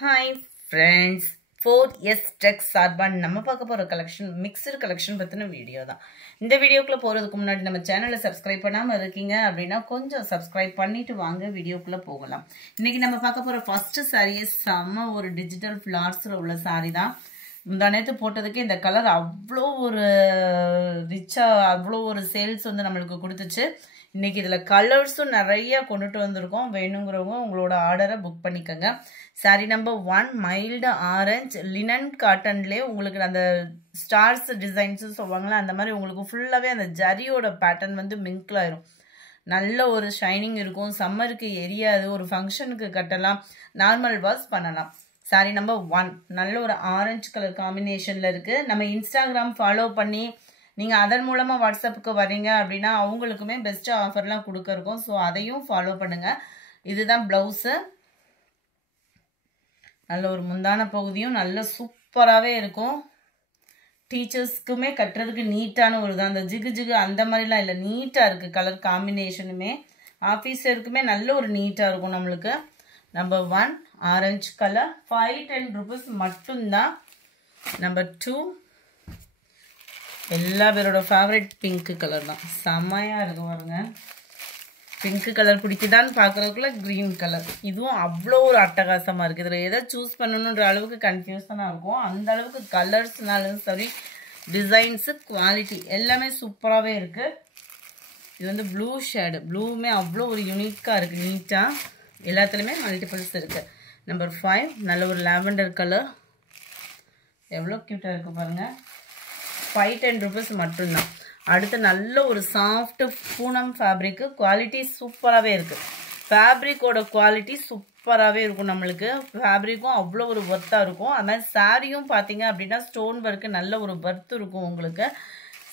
Hi friends, 4S Tech சார்பா நம்ம பார்க்க போற கலெக்ஷன் மிக்ஸ்டு கலெக்ஷன் பத்தின வீடியோ தான். இந்த வீடியோக்குள்ள போறதுக்கு முன்னாடி நம்ம சேனலை சப்ஸ்கிரைப் பண்ணாம இருக்கீங்க அப்படின்னா கொஞ்சம் சப்ஸ்கிரைப் பண்ணிட்டு வாங்க வீடியோக்குள்ள போகலாம். இன்னைக்கு நம்ம பார்க்க போற ஃபர்ஸ்ட் saree செம்ம ஒரு டிஜிட்டல் ஃபிளார்ஸ்ல உள்ள saree தான். முந்தானேத்து போட்டதுக்கு இந்த கலர் அவ்வளோ ஒரு ரிச்சா அவ்வளோ ஒரு சேல்ஸ் வந்து நம்மளுக்கு கொடுத்துச்சு. இன்னைக்கு இதுல கலர்ஸும் நிறைய கொண்டுட்டு வந்திருக்கோம். வேணுங்கிறவங்க உங்களோட ஆர்டரை புக் பண்ணிக்கோங்க. saree number 1 mild orange linen காட்டன்லேயே உங்களுக்கு அந்த ஸ்டார்ஸ் டிசைன்ஸ் சொல்லுவாங்களா அந்த மாதிரி உங்களுக்கு ஃபுல்லாகவே அந்த ஜரியோட பேட்டர்ன் வந்து மிங்கிள் ஆயிரும். நல்ல ஒரு ஷைனிங் இருக்கும். சம்மருக்கு எரியாது. ஒரு ஃபங்க்ஷனுக்கு கட்டலாம். நார்மல் வாஷ் பண்ணலாம். saree நம்பர் 1 நல்ல ஒரு ஆரஞ்சு கலர் காம்பினேஷனில் இருக்குது. நம்ம இன்ஸ்டாகிராம் ஃபாலோ பண்ணி நீங்கள் அதன் மூலமாக வாட்ஸ்அப்புக்கு வரீங்க அப்படின்னா அவங்களுக்குமே பெஸ்ட்டு ஆஃபர்லாம் கொடுக்க இருக்கும். ஸோ அதையும் ஃபாலோ பண்ணுங்கள். இதுதான் ப்ளவுஸு. நல்ல ஒரு முந்தான பகுதியும் நல்ல சூப்பராகவே இருக்கும். டீச்சர்ஸ்க்குமே கட்டுறதுக்கு நீட்டான ஒரு தான். அந்த ஜிகு ஜிகு அந்த மாதிரிலாம் இல்லை, நீட்டாக இருக்குது. கலர் காம்பினேஷனுமே ஆஃபீஸருக்குமே நல்ல ஒரு நீட்டாக இருக்கும். நம்மளுக்கு நம்பர் 1 ஆரஞ்சு கலர் 510 rupees மட்டும்தான். நம்பர் 2 எல்லா பேரோட ஃபேவரட் பிங்க் கலர் தான். செம்மையாக இருக்கு பாருங்க. பிங்க் கலர் பிடிக்குதான்னு பார்க்குறதுக்குள்ள க்ரீன் கலர். இதுவும் அவ்வளோ ஒரு அட்டகாசமாக இருக்குது. இதில் எதை சூஸ் பண்ணணுன்ற அளவுக்கு கன்ஃபியூஷனாக இருக்கும். அந்த அளவுக்கு கலர்ஸ்னாலும் சரி டிசைன்ஸு குவாலிட்டி எல்லாமே சூப்பராகவே இருக்குது. இது வந்து ப்ளூ ஷேடு. ப்ளூவுமே அவ்வளோ ஒரு யூனிக்காக இருக்குது. நீட்டாக எல்லாத்துலேயுமே மல்டிபிள்ஸ் இருக்குது. நம்பர் 5 நல்ல ஒரு லாவெண்டர் கலர். எவ்வளோ க்யூட்டாக இருக்குது பாருங்கள். 510 rupees மட்டும்தான். அடுத்து நல்ல ஒரு சாஃப்ட் பூனம் ஃபேப்ரிக்கு. குவாலிட்டி சூப்பராகவே இருக்குது. ஃபேப்ரிக்கோட குவாலிட்டி சூப்பராகவே இருக்கும். நம்மளுக்கு ஃபேப்ரிக்கும் அவ்வளோ ஒரு ஒர்த்தாக இருக்கும். அது மாதிரி சாரியும் பார்த்தீங்க அப்படின்னா ஸ்டோன் ஒர்க்கு நல்ல ஒரு ஒர்த் இருக்கும் உங்களுக்கு.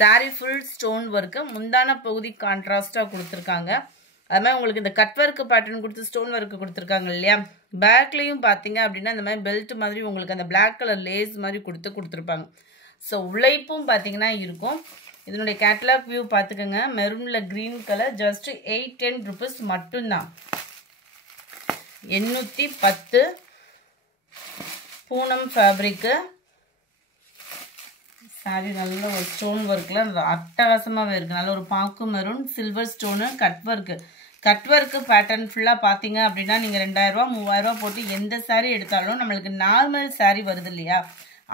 Sari full stone work. முந்தான பகுதி கான்ட்ராஸ்டாக கொடுத்துருக்காங்க. அது மாதிரி உங்களுக்கு இந்த கட் ஒர்க்கு பேட்டர்ன் கொடுத்து ஸ்டோன் ஒர்க்கு கொடுத்துருக்காங்க இல்லையா. பேக்லேயும் பார்த்தீங்க அப்படின்னா இந்த மாதிரி பெல்ட் மாதிரி உங்களுக்கு அந்த பிளாக் கலர் லேஸ் மாதிரி கொடுத்துருப்பாங்க. ஸோ உழைப்பும் பார்த்தீங்கன்னா இருக்கும். இதனுடைய கேட்டலாக் வியூ பார்த்துக்கோங்க. மெரூனில் க்ரீன் கலர். ஜஸ்ட் 810 rupees மட்டும்தான். 810 பூனம் ஃபேப்ரிக்கு. சாரி நல்ல ஒரு ஸ்டோன் ஒர்க்கில் அட்டகாசமாகவே இருக்குது. நல்ல ஒரு பாக்கு maroon silver stone cut work. Cut work pattern ஃபுல்லாக பார்த்தீங்க அப்படின்னா நீங்கள் 2000 3000 போட்டு எந்த சாரீ எடுத்தாலும் நம்மளுக்கு நார்மல் சாரீ வருது இல்லையா,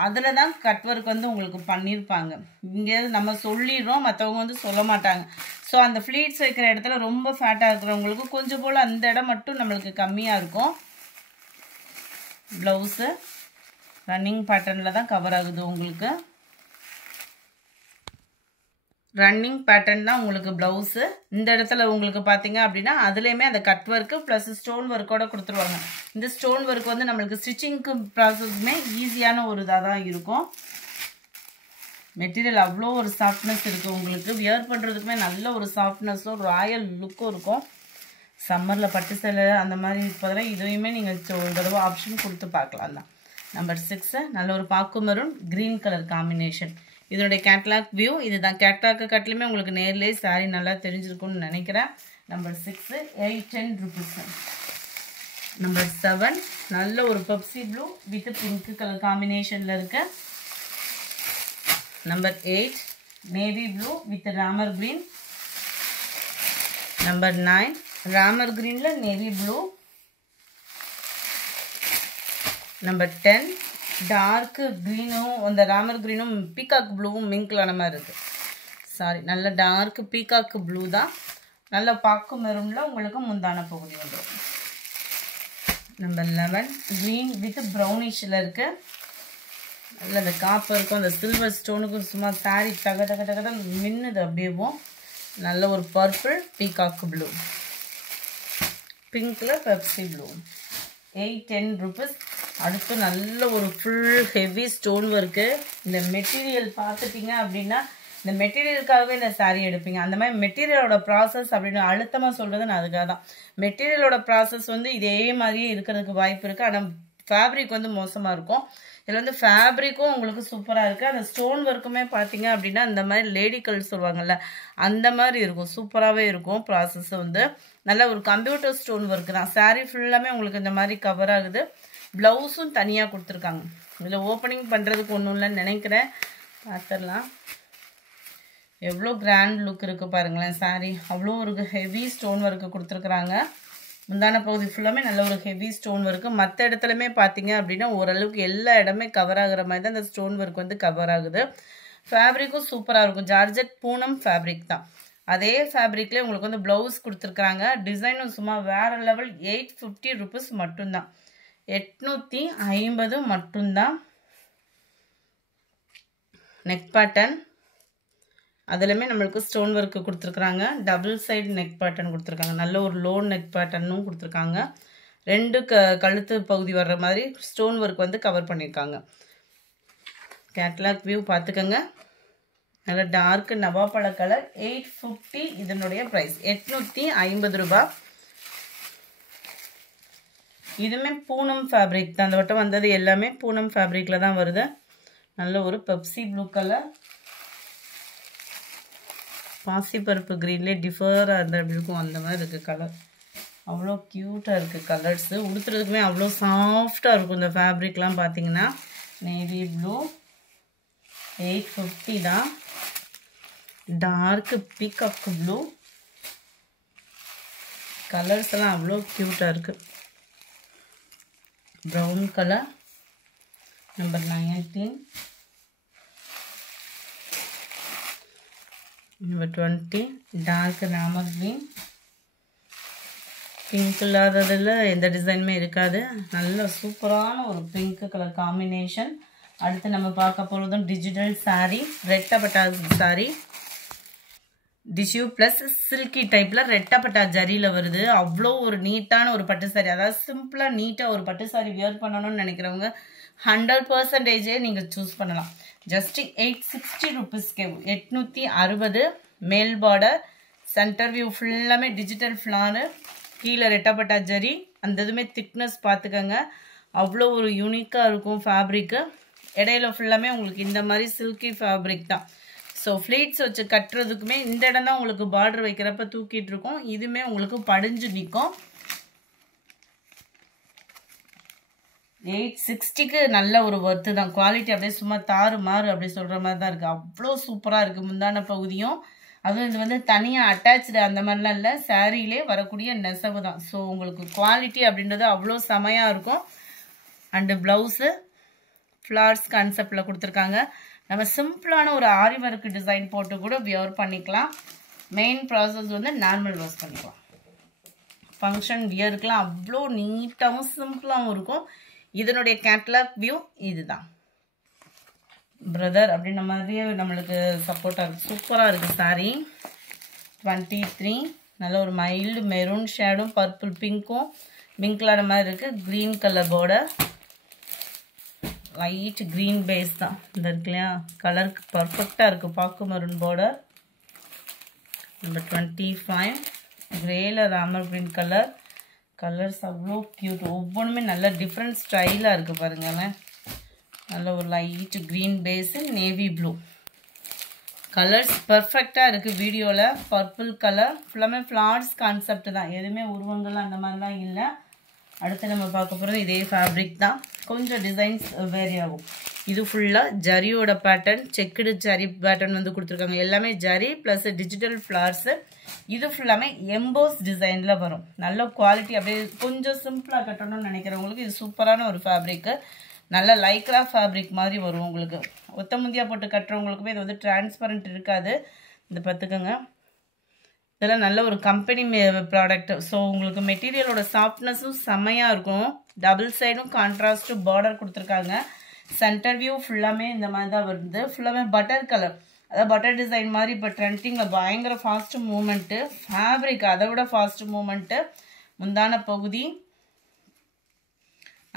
அதில் தான் கட் ஒர்க் வந்து உங்களுக்கு பண்ணியிருப்பாங்க. இங்கே நம்ம சொல்லிடுறோம், மற்றவங்க வந்து சொல்ல மாட்டாங்க. ஸோ அந்த ஃப்ளீட்ஸ் வைக்கிற இடத்துல ரொம்ப ஃபேட்டாக இருக்கிறவங்களுக்கு கொஞ்சம் போல் அந்த இடம் மட்டும் நம்மளுக்கு கம்மியாக இருக்கும். ப்ளவுஸு ரன்னிங் பேட்டர்னில் தான் கவர் ஆகுது உங்களுக்கு. ரன்னிங் பேட்டர்ன் தான் உங்களுக்கு ப்ளவுஸு. இந்த இடத்துல உங்களுக்கு பார்த்தீங்க அப்படின்னா அதுலேயுமே அந்த கட் ஒர்க்கு ப்ளஸ் ஸ்டோன் ஒர்க்கோட கொடுத்துருவாங்க. இந்த ஸ்டோன் ஒர்க் வந்து நம்மளுக்கு ஸ்டிச்சிங்க்கு ப்ராசஸ்மே ஈஸியான ஒரு இதாக தான் இருக்கும். மெட்டீரியல் அவ்வளோ ஒரு சாஃப்ட்னஸ் இருக்குது உங்களுக்கு. வியர் பண்ணுறதுக்குமே நல்ல ஒரு சாஃப்ட்னஸும் ராயல் லுக்கும் இருக்கும். சம்மரில் பட்டு சேலை அந்த மாதிரி இருப்பதில் இதையுமே நீங்கள் ஒரு தடவை ஆப்ஷன் கொடுத்து பார்க்கலாம் தான். நம்பர் 6 நல்ல ஒரு பாக்கு மெரூன் க்ரீன் கலர் காம்பினேஷன். இதனுடைய கேட்லாக் வியூ இதுதான். கேட்லாக்கு கட்டிலுமே உங்களுக்கு நேர்லேயே சாரி நல்லா தெரிஞ்சிருக்கும்னு நினைக்கிறேன். Number 6 810 rupees. நம்பர் 7 நல்ல ஒரு Pepsi blue with pink colour காம்பினேஷனில் இருக்கு. Number 8 navy blue with Ramar green. Number 9 Ramar கிரீனில் நேவி ப்ளூ. நம்பர் 10 டார்க்கு க்ரீனும் அந்த ராமர் க்ரீனும் பீகாக் ப்ளூவும் மிங்கிளான மாதிரி இருக்குது. சாரி நல்ல டார்க்கு பீகாக்கு ப்ளூ தான். நல்ல பாக்கு மெரூனில் உங்களுக்கு முந்தான பகுதி வந்துடும். நம்பர் 11 க்ரீன் வித் ப்ரௌனிஷில் இருக்குது. நல்ல அந்த காப்பருக்கும் அந்த சில்வர் ஸ்டோனுக்கும் சும்மா சாரி தக தக தக தான் மின்னுது அப்படியேவும். நல்ல ஒரு பர்பிள் பீகாக்கு ப்ளூ. பிங்க்கில் பெப்சி ப்ளூ. 810 rupees. அடுத்து நல்ல ஒரு ஃபுல் ஹெவி ஸ்டோன் ஒர்க்கு. இந்த மெட்டீரியல் பார்த்துட்டிங்க அப்படின்னா இந்த மெட்டீரியலுக்காகவே இந்த சாரீ எடுப்பீங்க. அந்த மாதிரி மெட்டீரியலோட ப்ராசஸ் அப்படின்னு அழுத்தமாக சொல்கிறது நான் அதுக்காக தான். மெட்டீரியலோட ப்ராசஸ் வந்து இதே மாதிரியே இருக்கிறதுக்கு வாய்ப்பு இருக்குது. ஆனால் ஃபேப்ரிக் வந்து மோசமாக இருக்கும். இதில் வந்து ஃபேப்ரிக்கும் உங்களுக்கு சூப்பராக இருக்குது. அந்த ஸ்டோன் ஒர்க்குமே பார்த்தீங்க அப்படின்னா இந்த மாதிரி லேடிக்கல் சொல்லுவாங்கள்ல அந்த மாதிரி இருக்கும். சூப்பராகவே இருக்கும். ப்ராசஸ் வந்து நல்ல ஒரு கம்ப்யூட்டர் ஸ்டோன் ஒர்க்கு தான். சாரீ ஃபுல்லாமே உங்களுக்கு இந்த மாதிரி கவர் ஆகுது. ப்ளவுஸும் தனியாக கொடுத்துருக்காங்க. இதில் ஓப்பனிங் பண்ணுறதுக்கு ஒன்றும் இல்லைன்னு நினைக்கிறேன். பார்த்துடலாம். எவ்வளோ கிராண்ட் லுக் இருக்குது பாருங்களேன். சாரீ அவ்வளோ ஒரு ஹெவி ஸ்டோன் ஒர்க்கு கொடுத்துருக்குறாங்க. முந்தான பகுதி ஃபுல்லாமே நல்ல ஒரு ஹெவி ஸ்டோன் ஒர்க்கு. மற்ற இடத்துலையுமே பார்த்தீங்க அப்படின்னா ஓரளவுக்கு எல்லா இடமே கவர் ஆகுற மாதிரி தான் இந்த ஸ்டோன் ஒர்க் வந்து கவர் ஆகுது. ஃபேப்ரிக்கும் சூப்பராக இருக்கும். ஜார்ஜெட் பூனம் ஃபேப்ரிக் தான். அதே ஃபேப்ரிக்லேயே உங்களுக்கு வந்து ப்ளவுஸ் கொடுத்துருக்குறாங்க. டிசைனும் சும்மா வேறு லெவல். 850 rupees மட்டும்தான். 850 மட்டும்தான். நெக் பேட்டர்ன் அதுலேயுமே நம்மளுக்கு ஸ்டோன் ஒர்க்கு கொடுத்துருக்குறாங்க. டபுள் சைடு நெக் பேட்டர்ன் கொடுத்துருக்காங்க. நல்ல ஒரு லோ நெக் பேட்டர்னும் கொடுத்துருக்காங்க. 2 கழுத்து பகுதி வர்ற மாதிரி ஸ்டோன் ஒர்க் வந்து கவர் பண்ணியிருக்காங்க. கேட்லாக் வியூ பார்த்துக்கோங்க. நல்ல டார்க் நவாப்பழ கலர். 850 இதனுடைய ப்ரைஸ். 850 ரூபாய். இதுவுமே பூனம் ஃபேப்ரிக் தான். அந்த வட்டம் வந்தது எல்லாமே பூனம் ஃபேப்ரிக்கில் தான் வருது. நல்ல ஒரு பெப்சி ப்ளூ கலர். பாசிப்பருப்பு க்ரீன்லேயே டிஃபராக இருந்தால் அப்படி இருக்கும், அந்த மாதிரி இருக்குது கலர். அவ்வளோ க்யூட்டாக இருக்குது கலர்ஸு. உடுத்துறதுக்குமே அவ்வளோ சாஃப்டாக இருக்கும் இந்த ஃபேப்ரிக்லாம் பார்த்தீங்கன்னா. நேவி ப்ளூ 850 தான். Torque peacock blue. கலர்ஸ் எல்லாம் அவ்வளோ க்யூட்டாக இருக்குது. Brown colour number 19. Number 20 dark Ramar green. Pink இல்லாததில் எந்த டிசைனுமே இருக்காது. நல்ல சூப்பரான ஒரு பிங்க் கலர் காம்பினேஷன். அடுத்து நம்ம பார்க்க போகிறதும் டிஜிட்டல் சாரீ. ரெட்டப்பட்டா சாரீ. டிஷ்யூ ப்ளஸ் சில்கி டைப்பில் ரெட்டப்பட்டா ஜரியில் வருது. அவ்வளோ ஒரு நீட்டான ஒரு பட்டு சாரீ. அதாவது சிம்பிளாக நீட்டாக ஒரு பட்டு சாரீ வியர் பண்ணணும்னு நினைக்கிறவங்க 100% நீங்கள் சூஸ் பண்ணலாம். ஜஸ்ட் 860 rupeesக்கு 860. மேல் பார்டர். சென்டர் வியூ ஃபுல்லாமே டிஜிட்டல் ஃப்ளாரு. கீழே ரெட்டப்பட்டா ஜரி. அந்த இதுவுமே திக்னஸ் பார்த்துக்கோங்க. அவ்வளோ ஒரு யூனிக்காக இருக்கும் ஃபேப்ரிக்கு. இடையில ஃபுல்லாமே உங்களுக்கு இந்த மாதிரி சில்கி ஃபேப்ரிக் தான். ஸோ ஃப்ளீட்ஸ் வச்சு கட்டுறதுக்குமே இந்த இடம் தான் உங்களுக்கு பார்டர் வைக்கிறப்ப தூக்கிட்டு இருக்கும். இதுவுமே உங்களுக்கு படிஞ்சு நிற்கும். 860க்கு நல்ல ஒரு ஒர்த்து தான். குவாலிட்டி அப்படியே சும்மா தாறு மாறு அப்படி சொல்கிற மாதிரி தான் இருக்குது. அவ்வளோ சூப்பராக இருக்குது முந்தான பகுதியும். அதுவும் இது வந்து தனியாக அட்டாச்சு அந்த மாதிரிலாம் இல்லை, சாரியிலே வரக்கூடிய நெசவு தான். ஸோ உங்களுக்கு குவாலிட்டி அப்படின்றது அவ்வளோ செமையாக இருக்கும். அண்டு ப்ளவுஸு ஃப்ளார்ஸ் கான்செப்டில் கொடுத்துருக்காங்க. நம்ம சிம்பிளான ஒரு ஆரி ஒர்க் டிசைன் போட்டு கூட வியர் பண்ணிக்கலாம். மெயின் ப்ராசஸ் வந்து நார்மல் வாஷ் பண்ணிக்கலாம். ஃபங்க்ஷன் வியருக்குலாம் அவ்வளோ நீட்டாகவும் சிம்பிளாகவும் இருக்கும். இதனுடைய கேட்லாக் வியூ இதுதான். பிரதர் அப்படின்ற மாதிரியே நம்மளுக்கு சப்போர்ட்டாக இருக்குது. சூப்பராக இருக்குது சாரீ. 23 நல்ல ஒரு மைல்டு மெரூன் ஷேடும் பர்பிள் பிங்க்கும் பிங்க்லான மாதிரி இருக்குது. Green colour border. Light green base தான் இந்த இருக்கு இல்லையா. கலருக்கு பர்ஃபெக்டாக இருக்குது. பாக்கு மெரூன் பார்டர். நம்பர் 25 கிரேல ராமர் க்ரீன் கலர். கலர்ஸ் அவ்வளோ க்யூட். ஒவ்வொன்றுமே நல்ல டிஃப்ரெண்ட் ஸ்டைலாக இருக்குது பாருங்களேன். நல்ல ஒரு light green base navy blue. Colours பர்ஃபெக்டாக இருக்குது. வீடியோவில் பர்பிள் கலர் ஃபுல்லாமே ஃப்ளார்ஸ் கான்செப்ட் தான். எதுவுமே உருவங்கள் அந்த மாதிரிலாம் இல்லை. அடுத்து நம்ம பார்க்க போகிறது இதே ஃபேப்ரிக் தான். கொஞ்சம் டிசைன்ஸ் வேரி ஆகும். இது ஃபுல்லாக ஜரியோட பேட்டர்ன். செக்குடு ஜரி பேட்டர்ன் வந்து கொடுத்துருக்காங்க. எல்லாமே ஜரி ப்ளஸ் டிஜிட்டல் ஃப்ளார்ஸு. இது ஃபுல்லாமே எம்போஸ் டிசைனில் வரும். நல்ல குவாலிட்டி. அப்படியே கொஞ்சம் சிம்பிளாக கட்டணும்னு நினைக்கிறவங்களுக்கு இது சூப்பரான ஒரு ஃபேப்ரிக்கு. நல்ல லைக்ரா ஃபேப்ரிக் மாதிரி வரும் உங்களுக்கு. ஒத்த முந்தியாக போட்டு கட்டுறவங்களுக்குமே இது வந்து டிரான்ஸ்பரண்ட் இருக்காது. இது பார்த்துக்கோங்க. இதெல்லாம் நல்ல ஒரு கம்பெனி ப்ராடக்ட். ஸோ உங்களுக்கு மெட்டீரியலோட சாஃப்ட்னஸும் செம்மையாக இருக்கும். டபுள் சைடும் கான்ட்ராஸ்ட்டு பார்டர் கொடுத்துருக்காங்க. சென்டர் வியூ ஃபுல்லாமே இந்த மாதிரி தான் வருது. ஃபுல்லாமே பட்டர் கலர். அதாவது பட்டர் டிசைன் மாதிரி இப்போ ட்ரெண்டிங்கில் பயங்கர ஃபாஸ்ட் மூமெண்ட்டு. ஃபேப்ரிக் அதை விட ஃபாஸ்ட் மூமெண்ட்டு. முந்தான பகுதி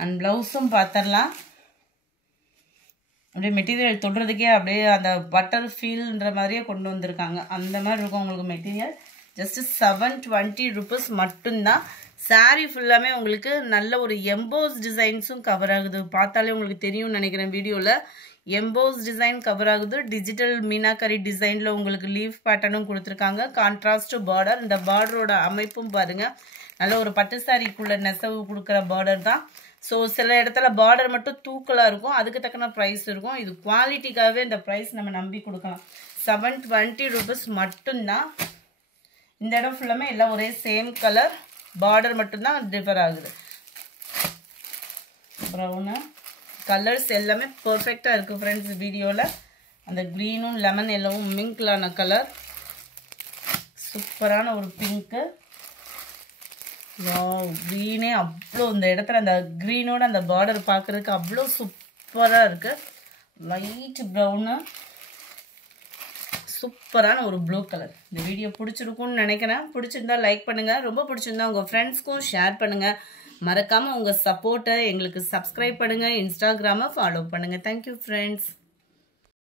அண்ட் ப்ளவுஸும் பார்த்துடலாம். அப்படியே மெட்டீரியல் தொடுறதுக்கே அப்படியே அந்த பட்டர் ஃபீல்ன்ற மாதிரியே கொண்டு வந்திருக்காங்க. அந்த மாதிரி இருக்கும் உங்களுக்கு மெட்டீரியல். ஜஸ்ட் 720 rupees மட்டும்தான். சாரீ ஃபுல்லாமே உங்களுக்கு நல்ல ஒரு எம்போஸ் டிசைன்ஸும் கவர் ஆகுது. பார்த்தாலே உங்களுக்கு தெரியும்னு நினைக்கிறேன் வீடியோவில். எம்போஸ் டிசைன் கவர் ஆகுது. டிஜிட்டல் மீனாக்கரி டிசைனில் உங்களுக்கு லீஃப் பேட்டர்னும் கொடுத்துருக்காங்க. Contrast border. இந்த பார்டரோட அமைப்பும் பாருங்கள். நல்ல ஒரு பட்டு சாரிக்குள்ள நெசவு கொடுக்குற பார்டர் தான். ஸோ சில இடத்துல பார்டர் மட்டும் தூக்கலாக இருக்கும், அதுக்கு தக்கன ப்ரைஸ் இருக்கும். இது குவாலிட்டிக்காகவே இந்த ப்ரைஸ் நம்ம நம்பி கொடுக்கலாம். 720 rupees மட்டும்தான். இந்த இடம் ஃபுல்லாமே எல்லாம் ஒரே சேம் கலர், பார்டர் மட்டும்தான் டிஃபர் ஆகுது. ப்ரௌனு கலர்ஸ் எல்லாமே பர்ஃபெக்டாக இருக்குது ஃப்ரெண்ட்ஸ். வீடியோவில் அந்த க்ரீனும் லெமன் எல்லோவும் மிங்க்லான கலர், சூப்பரான ஒரு பிங்க்கு. வாவ், க்ரீனே அவ்வளோ இந்த இடத்துல அந்த க்ரீனோட அந்த பார்டர் பார்க்குறதுக்கு அவ்வளோ சூப்பராக இருக்குது. லைட் ப்ரௌனு, சூப்பரான ஒரு ப்ளூ கலர். இந்த வீடியோ பிடிச்சிருக்கும்னு நினைக்கிறேன். பிடிச்சிருந்தா லைக் பண்ணுங்கள், ரொம்ப பிடிச்சிருந்தா உங்கள் ஃப்ரெண்ட்ஸ்க்கும் ஷேர் பண்ணுங்கள். மறக்காமல் உங்கள் சப்போர்ட்டை எங்களுக்கு சப்ஸ்கிரைப் பண்ணுங்கள், இன்ஸ்டாகிராமை ஃபாலோ பண்ணுங்கள். Thank you friends.